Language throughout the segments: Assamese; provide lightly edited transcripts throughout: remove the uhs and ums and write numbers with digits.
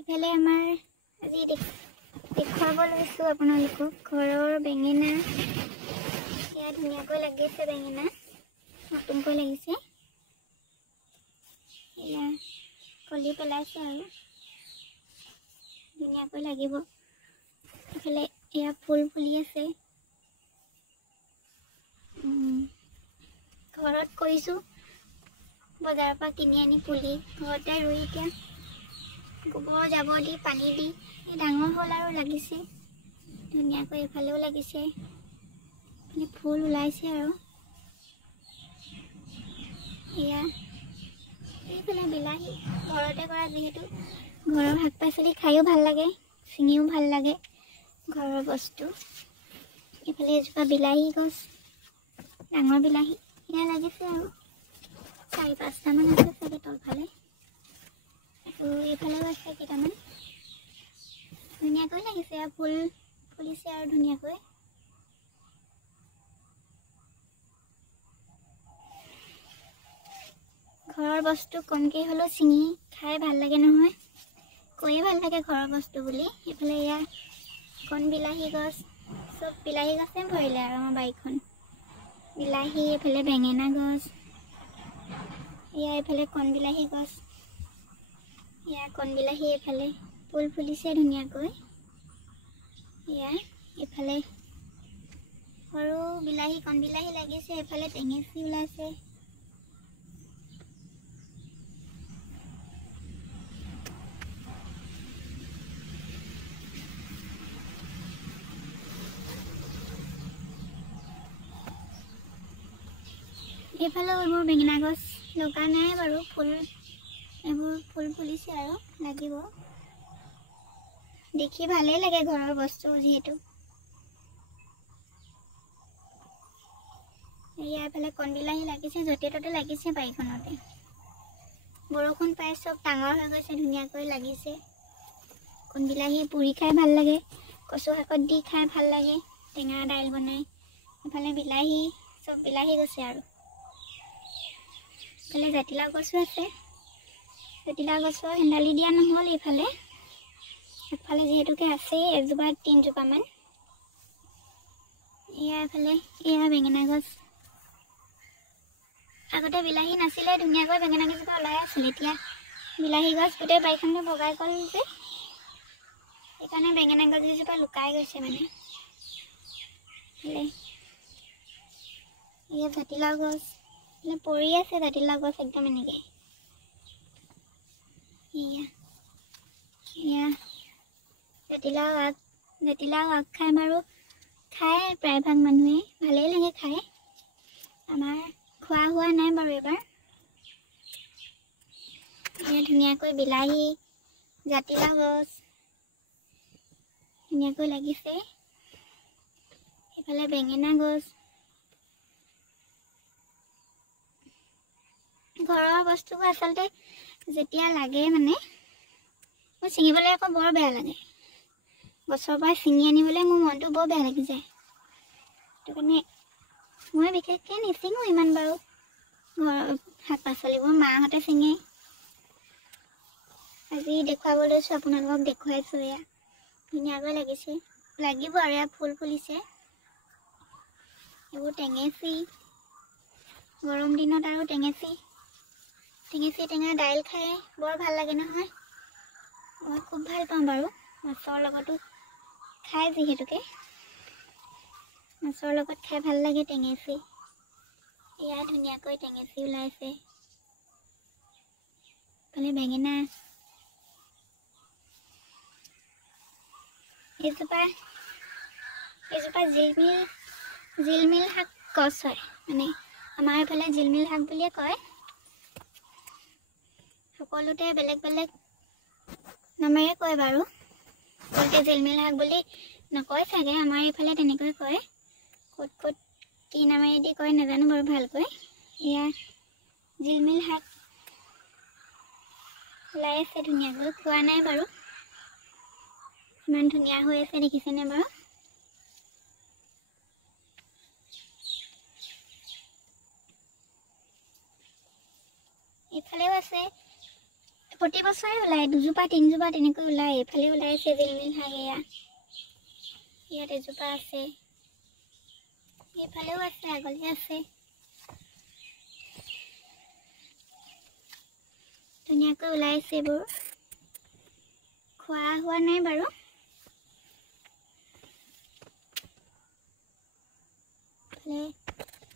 ইফালে আমাৰ আজি দেখুৱাব লৈছোঁ আপোনালোকক ঘৰৰ বেঙেনা। এয়া ধুনীয়াকৈ লাগিছে বেঙেনা, নতুনকৈ লাগিছে। এয়া কলি পেলাইছে আৰু ধুনীয়াকৈ লাগিব। ইফালে এয়া ফুল ফুলি আছে। ঘৰত কৰিছোঁ, বজাৰৰ পৰা কিনি আনি পুলি ঘৰতে ৰুই এতিয়া গোবৰ জাবৰ দি পানী দি ডাঙৰ হ'ল আৰু লাগিছে ধুনীয়াকৈ। এইফালেও লাগিছে, ফুল ওলাইছে আৰু এয়া এইফালে বিলাহী ঘৰতে কৰা, যিহেতু ঘৰৰ শাক পাচলি খায়ো ভাল লাগে, ছিঙিও ভাল লাগে ঘৰৰ বস্তু। এইফালে এজোপা বিলাহী গছ, ডাঙৰ বিলাহী এয়া লাগিছে আৰু 4-5টামান আছে চাগে তলফালে, আৰু এইফালেও আছে কেইটামান। ধুনীয়াকৈ লাগিছে, ফুল ফুলিছে আৰু ধুনীয়াকৈ। ঘৰৰ বস্তু কমকৈ হ'লেও ছিঙি খাই ভাল লাগে নহয়, কৈয়ে ভাল লাগে ঘৰৰ বস্তু বুলি। এইফালে এয়া কণ বিলাহী গছ, চব বিলাহী গছে ভৰিলে আৰু আমাৰ বাৰীখন। বিলাহী, এইফালে বেঙেনা গছ, এয়া এইফালে কণ বিলাহী গছ, এয়া কণ বিলাহী। এইফালে ফুল ফুলিছে ধুনীয়াকৈ। এয়া এইফালে সৰু বিলাহী, কণ বিলাহী লাগিছে। এইফালে টেঙেচি ওলাইছে। এইফালেও এইবোৰ বেঙেনা গছ লগা নাই বাৰু, এইবোৰ ফুল ফুলিছে আৰু লাগিব। দেখি ভালেই লাগে ঘৰৰ বস্তু যিহেতু। এয়া এইফালে কণ বিলাহী লাগিছে, য'তে ত'তে লাগিছে বাৰীখনতে। বৰষুণ পাই চব ডাঙৰ হৈ গৈছে, ধুনীয়াকৈ লাগিছে। কণ বিলাহী পুৰি খাই ভাল লাগে, কচু শাকত দি খাই ভাল লাগে, টেঙা দাইল বনাই। এইফালে বিলাহী, চব বিলাহী গছে আৰু এইফালে জাতিলাও গছো আছে। জাতিলাও গছৰ হেন্দালি দিয়া নহ'ল এইফালে, আগফালে যিহেতুকে আছেই এজোপা 3জোপামান। এয়া এইফালে এয়া বেঙেনা গছ। আগতে বিলাহী নাছিলে, ধুনীয়াকৈ বেঙেনা গছজোপা ওলাই আছিলে। এতিয়া বিলাহী গছ গোটেই বাৰীখনতে বগাই গ'ল যে, সেইকাৰণে বেঙেনা গছজোপা লুকাই গৈছে মানে। এয়া জাতিলাও গছ, পৰি আছে জাতিলাও গছ একদম এনেকৈ। এয়া জাতিলাও আগ খাই বাৰু, খায় প্ৰায়ভাগ মানুহে, ভালেই লাগে খায়। আমাৰ খোৱা হোৱা নাই বাৰু এবাৰ। এয়া ধুনীয়াকৈ বিলাহী, জাতিলাও গছ ধুনীয়াকৈ লাগিছে। এইফালে বেঙেনা গছ। ঘৰৰ বস্তুবোৰ আচলতে যেতিয়া লাগে মানে, মোৰ ছিঙিবলৈ আকৌ বৰ বেয়া লাগে। গছৰ পৰা ছিঙি আনিবলৈ মোৰ মনটো বৰ বেয়া লাগি যায়। সেইটো কাৰণে মই বিশেষকৈ নিছিঙো ইমান বাৰু ঘৰৰ শাক পাচলিবোৰ, মাহঁতে ছিঙে। আজি দেখুৱাব লৈছোঁ আপোনালোকক, দেখুৱাইছোঁ। এয়া ধুনীয়াকৈ লাগিছে, লাগিব আৰু এয়া ফুল ফুলিছে। এইবোৰ টেঙেচি, গৰম দিনত আৰু টেঙেচি টেঙা দাইল খাই বৰ ভাল লাগে নহয়। মই খুব ভাল পাওঁ বাৰু, মাছৰ লগতো খাই, যিহেতুকে মাছৰ লগত খাই ভাল লাগে টেঙেচি। এয়া ধুনীয়াকৈ টেঙেচি ওলাইছে। এইফালে বেঙেনা। এইজোপা জিলমিল শাক গছ হয়, মানে আমাৰ এইফালে জিলমিল শাক বুলিয়ে কয়। সকলোতে বেলেগ বেলেগ নামেৰে কয় বাৰু, সকলোতে জিলমিল শাক বুলি নকয় চাগে, আমাৰ এইফালে তেনেকৈ কয়। ক'ত কি নামেৰেদি কয় নাজানো বাৰু ভালকৈ। এয়া জিলমিল শাক ওলাই আছে ধুনীয়াকৈ, খোৱা নাই বাৰু। ইমান ধুনীয়া হৈ আছে দেখিছেনে বাৰু। এইফালেও আছে প্ৰতি বছৰে ওলায়, 2জোপা 3জোপা তেনেকৈ ওলায়। এইফালে ওলাইছে জিলমিল শাক, ইয়াত এজোপা আছে, এইফালেও আছে, আগলে আছে। ধুনীয়াকৈ ওলাইছে এইবোৰ। খোৱা হোৱা নাই বাৰু।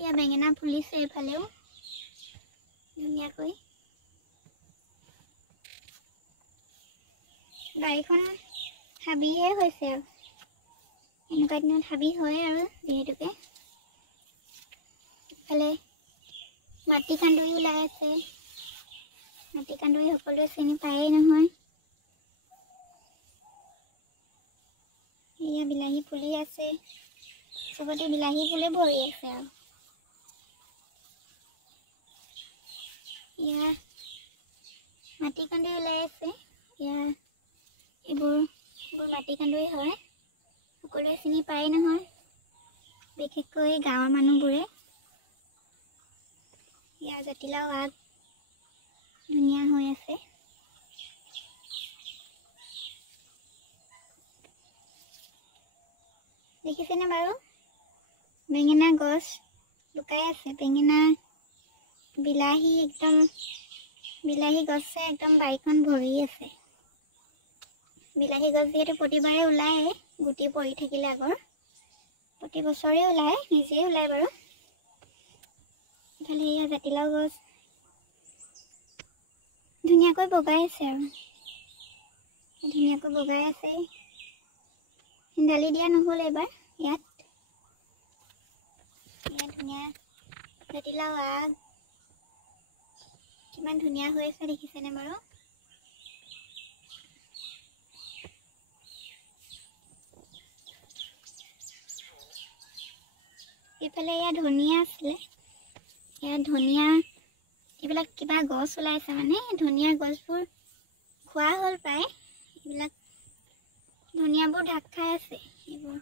এয়া বেঙেনা ফুলিছে এইফালেও ধুনীয়াকৈ। বাৰীখন হাবিহে হৈছে আৰু এনেকুৱা দিনত হাবি হয় আৰু যিহেতুকে। ইফালে মাটি কান্দুৰি ওলাই আছে। মাটি কান্দুৰি সকলোৱে চিনি পায়েই নহয়। এয়া বিলাহী ফুলি আছে, চবতে বিলাহী ফুলে ভৰি আছে আৰু। এয়া মাটি কান্দুৰি ওলাই আছে। এয়া এইবোৰ মাটি কান্দুৰি হয়, সকলোৱে চিনি পায়েই নহয়, বিশেষকৈ গাঁৱৰ মানুহবোৰে। এয়া জাতিলাও আগ ধুনীয়া হৈ আছে। দেখিছেনে বাৰু? বেঙেনা গছ লুকাই আছে। বেঙেনা, বিলাহী, একদম বিলাহী গছে একদম বাৰীখন ভৰি আছে। বিলাহী গছ যিহেতু প্ৰতিবাৰে ওলায়, গুটি পৰি থাকিলে আগৰ, প্ৰতি বছৰে ওলায়, নিজেই ওলায় বাৰু। ইফালে এয়া জাতিলাও গছ ধুনীয়াকৈ বগাই আছে আৰু ধুনীয়াকৈ বগাই আছে। ডালি দিয়া নহ'ল এবাৰ। ইয়াত ধুনীয়া জাতিলাও আগ কিমান ধুনীয়া হৈ আছে দেখিছেনে বাৰু? এইফালে এয়া ধনিয়া আছিলে। এয়া ধনিয়া, এইবিলাক কিবা গছ ওলাইছে, মানে ধনিয়া গছবোৰ খোৱা হ'ল প্ৰায়। এইবিলাক ধনিয়াবোৰ ঢাক খাই আছে। এইবোৰ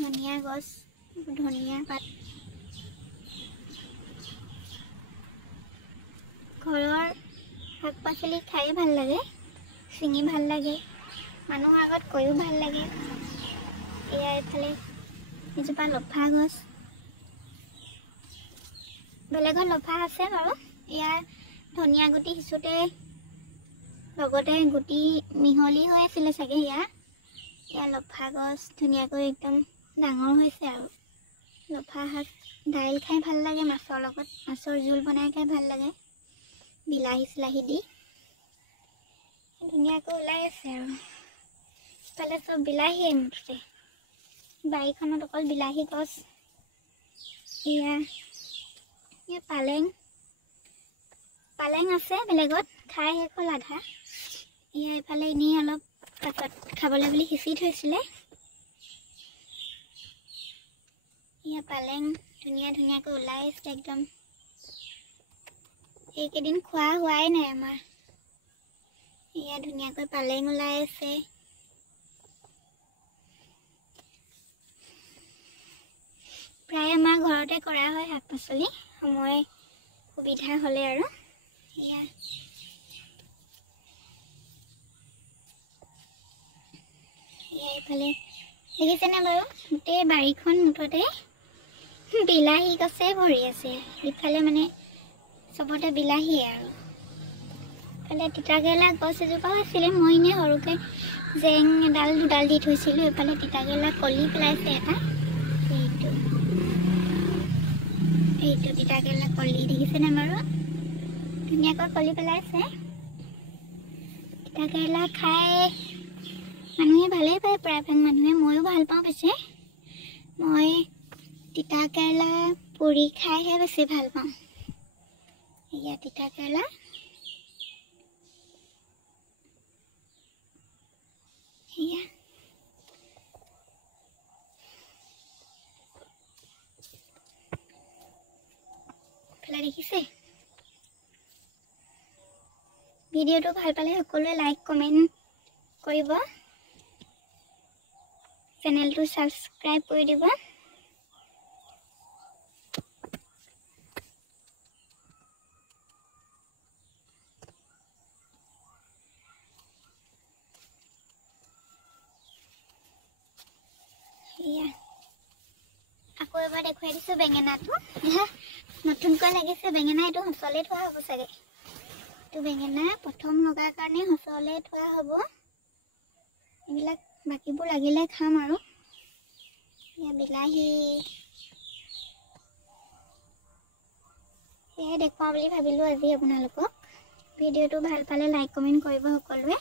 ধনিয়া গছ, ধনিয়া পাত। ঘৰৰ শাক পাচলি খাই ভাল লাগে, ছিঙি ভাল লাগে, মানুহৰ আগত কৈও ভাল লাগে। এয়া এইফালে এজোপা লফা গছ, বেলেগত লফা আছে বাৰু। ইয়াৰ ধনিয়া গুটি সিঁচোতে লগতে গুটি মিহলি হৈ আছিলে চাগে। এয়া লফা গছ ধুনীয়াকৈ একদম ডাঙৰ হৈছে আৰু। লফা শাক দাইল খাই ভাল লাগে, মাছৰ লগত, মাছৰ জোল বনাই খাই ভাল লাগে, বিলাহী চিলাহী দি। ধুনীয়াকৈ ওলাই আছে আৰু। ইফালে চব বিলাহীয়ে মুঠতে, বাৰীখনত অকল বিলাহী গছ। এয়া পালেং আছে বেলেগত, খাই শেষ হ'ল আধা। এয়া এইফালে এনেই অলপ পাছত খাবলৈ বুলি সিঁচি থৈছিলে। এয়া পালেং ধুনীয়াকৈ ওলাই আছে একদম। এইকেইদিন খোৱা হোৱাই নাই আমাৰ। এয়া ধুনীয়াকৈ পালেং ওলাই আছে। প্ৰায় আমাৰ ঘৰতে কৰা হয় শাক পাচলি, সময় সুবিধা হ'লে আৰু। এয়া এইফালে দেখিছেনে বাৰু? গোটেই বাৰীখন মুঠতে বিলাহী গছে ভৰি আছে। ইফালে মানে চবতে বিলাহীয়ে আৰু। ইফালে তিতাকেৰেলা গছ এজোপাও আছিলে, মই এনেই সৰুকৈ জেং এডাল দুডাল দি থৈছিলোঁ। এইফালে তিতাকেৰেলা কলি পেলাইছে এটা। এইটো তিতাকেৰেলা কলি দেখিছেনে বাৰু? ধুনীয়াকৈ কলি পেলাইছে। তিতাকেৰেলা খাই মানুহে ভালেই পায়, প্ৰায়ভাগ মানুহে, ময়ো ভাল পাওঁ। পিছে মই তিতাকেৰেলা পুৰি খাইহে বেছি ভাল পাওঁ। এয়া তিতাকেৰেলা, এয়া দেখিছে? ভিডিঅ'টো ভাল পালে সকলোৱে লাইক কমেণ্ট কৰিব, চেনেলটো ছাবস্ক্ৰাইব কৰি দিব। এয়া আকৌ এবাৰ দেখুৱাই দিছোঁ বেঙেনাটো নতুনকৈ লাগিছে বেঙেনা এইটো সঁচলে থোৱা হ'ব চাগে এইটো বেঙেনা প্ৰথম লগাৰ কাৰণে সঁচলে থোৱা হ'ব এইবিলাক বাকীবোৰ লাগিলে খাম আৰু এয়া বিলাহী এয়াই দেখুৱা বুলি ভাবিলোঁ আজি আপোনালোকক ভিডিঅ'টো ভাল পালে লাইক কমেণ্ট কৰিব সকলোৱে